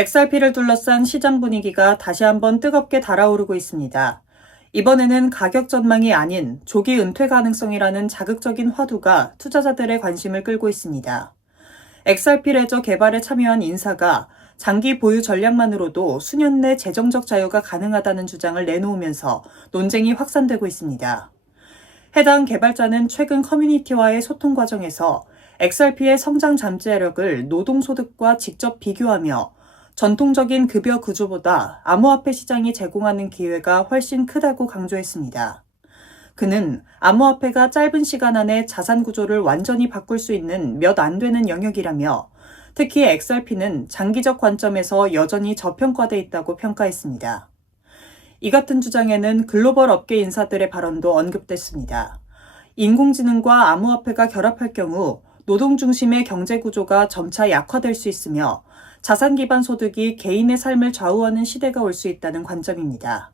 XRP를 둘러싼 시장 분위기가 다시 한번 뜨겁게 달아오르고 있습니다. 이번에는 가격 전망이 아닌 조기 은퇴 가능성이라는 자극적인 화두가 투자자들의 관심을 끌고 있습니다. XRP 레저 개발에 참여한 인사가 장기 보유 전략만으로도 수년 내 재정적 자유가 가능하다는 주장을 내놓으면서 논쟁이 확산되고 있습니다. 해당 개발자는 최근 커뮤니티와의 소통 과정에서 XRP의 성장 잠재력을 노동소득과 직접 비교하며 전통적인 급여 구조보다 암호화폐 시장이 제공하는 기회가 훨씬 크다고 강조했습니다. 그는 암호화폐가 짧은 시간 안에 자산 구조를 완전히 바꿀 수 있는 몇 안 되는 영역이라며 특히 XRP는 장기적 관점에서 여전히 저평가돼 있다고 평가했습니다. 이 같은 주장에는 글로벌 업계 인사들의 발언도 언급됐습니다. 인공지능과 암호화폐가 결합할 경우 노동 중심의 경제 구조가 점차 약화될 수 있으며 자산 기반 소득이 개인의 삶을 좌우하는 시대가 올 수 있다는 관점입니다.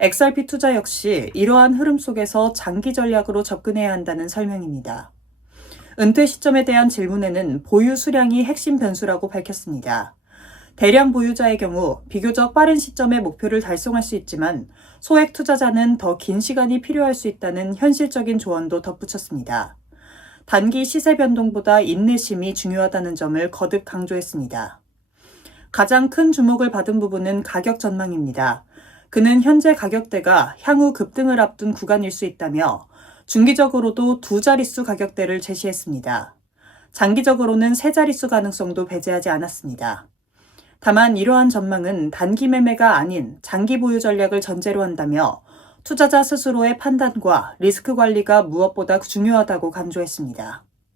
XRP 투자 역시 이러한 흐름 속에서 장기 전략으로 접근해야 한다는 설명입니다. 은퇴 시점에 대한 질문에는 보유 수량이 핵심 변수라고 밝혔습니다. 대량 보유자의 경우 비교적 빠른 시점에 목표를 달성할 수 있지만 소액 투자자는 더 긴 시간이 필요할 수 있다는 현실적인 조언도 덧붙였습니다. 단기 시세 변동보다 인내심이 중요하다는 점을 거듭 강조했습니다. 가장 큰 주목을 받은 부분은 가격 전망입니다. 그는 현재 가격대가 향후 급등을 앞둔 구간일 수 있다며 중기적으로도 두 자릿수 가격대를 제시했습니다. 장기적으로는 세 자릿수 가능성도 배제하지 않았습니다. 다만 이러한 전망은 단기 매매가 아닌 장기 보유 전략을 전제로 한다며 투자자 스스로의 판단과 리스크 관리가 무엇보다 중요하다고 강조했습니다.